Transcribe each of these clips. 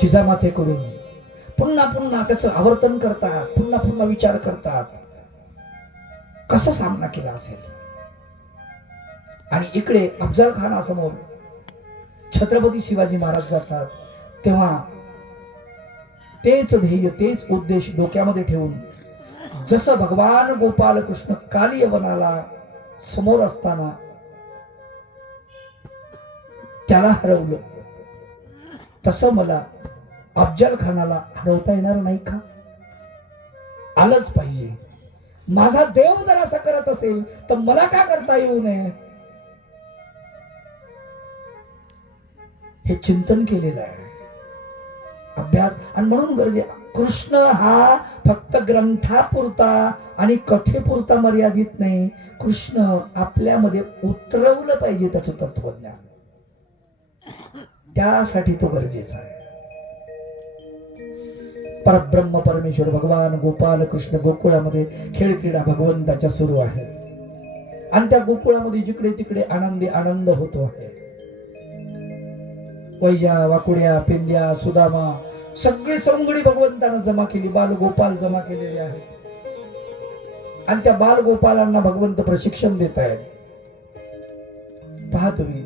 जिजामाते करून पुन्हा पुन्हा त्याचं आवर्तन करतात, पुन्हा पुन्हा विचार करतात, कसा सामना केला असेल. आणि इकडे अफजल खानासमोर छत्रपती शिवाजी महाराज जातात, तेव्हा तेच ध्येय तेच उद्देश डोक्यामध्ये ठेवून जसं भगवान गोपाल कृष्ण कालियवनाला समोर असताना त्याला हरवलं, तसं मला अफजल खानाला हरवता येणार नाही का? आलंच पाहिजे. माझा देव जर असं करत असेल तर मला का करता येऊ नये, हे चिंतन केलेलं आहे, अभ्यास. आणि म्हणून गरजे कृष्ण हा फक्त ग्रंथापुरता आणि कथेपुरता मर्यादित नाही. कृष्ण आपल्यामध्ये उतरवलं पाहिजे त्याचं तत्वज्ञान, त्यासाठी तो गरजेचा आहे. परब्रह्म परमेश्वर भगवान गोपाल कृष्ण गोकुळामध्ये खेळ क्रीडा भगवंताच्या सुरू आहे. आणि त्या गोकुळामध्ये जिकडे तिकडे आनंदी आनंद होतो आहे. वैजा वाकुड्या पेंद्या सुदामा सगळी सवंगडी भगवंतानं जमा केली, बाल गोपाल जमा केलेले आहेत. आणि त्या बाल गोपालांना भगवंत प्रशिक्षण देत आहेत. पहा तुम्ही,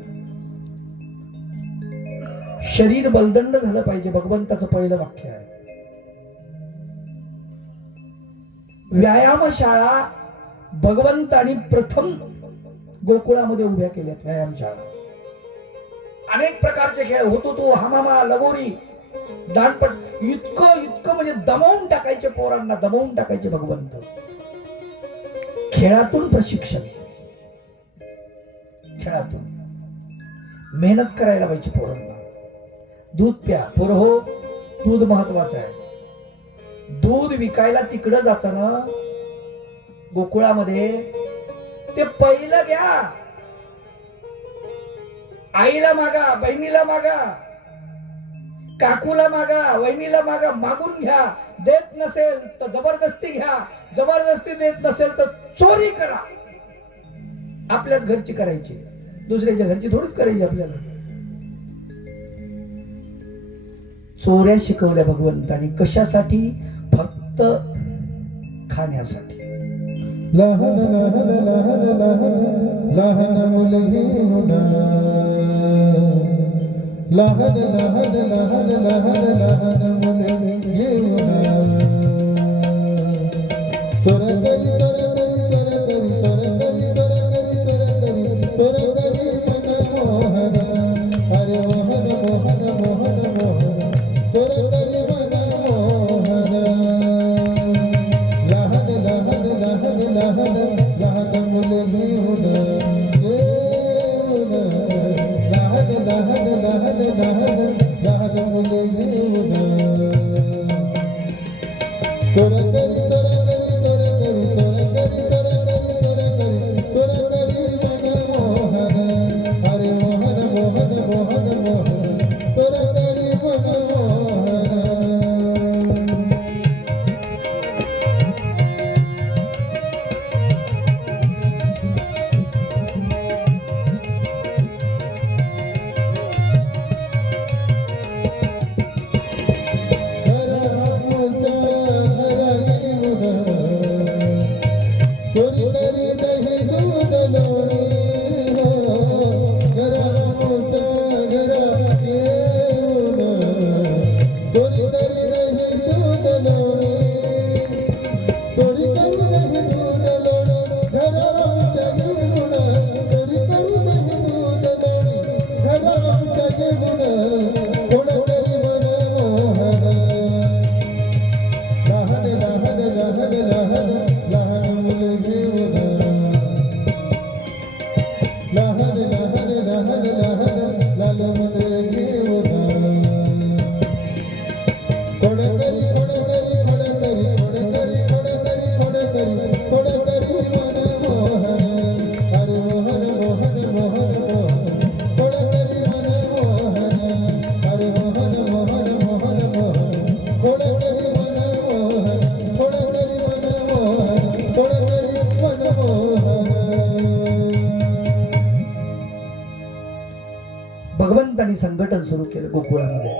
शरीर बलदंड झालं पाहिजे, भगवंताचं पहिलं वाक्य आहे. व्यायामशाळा भगवंतानी प्रथम गोकुळामध्ये उभ्या केल्यात. व्यायामशाळा अनेक प्रकारचे खेळ होतो, तो हमामा लगोरी दांडपट, इतकं इतकं म्हणजे दमवून टाकायचे, पोरांना दमवून टाकायचे भगवंत. खेळातून प्रशिक्षण, खेळातून मेहनत करायला पाहिजे पोरांना. दूध प्या पोरं हो, दूध महत्वाचं आहे. दूध विकायला तिकडं जाताना गोकुळामध्ये ते पहिलं घ्या, आईला मागा, बहिणीला मागा, काकूला मागा, वहिनीला मागा, मागून घ्या. देत नसेल तर जबरदस्ती घ्या, जबरदस्ती देत नसेल तर चोरी करा. आपल्याच घरची करायची, दुसऱ्याच्या घरची थोडीच करायची. आपल्याला चोऱ्या शिकवल्या भगवंतानी, कशासाठी? फक्त खाण्यासाठी. लहान लहान लहान लहान लहान मुलगी मुना, लहान लहान लहान लहान लहान मुलगी मुना. तोर करी तोर करी तोर करी तोर करी तोर करी तोर करी तोर करी मन मोहन. अरे मोहन मोहन मोहन मोहन तोर करी मन मोहन. लहान लहान लहान लहान लहान मुलगी मुना, लहान लहान लहान लहान लहान मुलगी मुना. तोर करी तोर करी तोर करी तोर करी तोर करी तोर करी तोर करी मन मोहन. अरे मोहन मोहन मोहन मोहन तोर करी मन मोहन. तोरी तरी दही दूध लोणी हो, घरा मोठा घरा येऊन. तोरी तरी दही दूध लोणी, तोरी तरी दही दूध लोणी, घरा मोठा येऊन. तोरी तरी दही दूध लोणी, घरा मोठा येऊन. कोण तरी मन मोहन. लहान लहान लहान लहान लहान मुलगी मुना, लहान लहान लहान लहान लाल मुलगी मुना. कोण करी कोण करी कोण करी कोण करी कोण करी कोण करी कोण करी मन मोहन. अरे मोहन मोहन मोहन मोहन कोण करी मन मोहन. अरे मोहन मोहन मोहन मोहन कोण करी मन मोहन. कोण करी मन मोहन कोण करी मन मोहन. भगवंतानी संघटन सुरू केलं गोकुळामध्ये.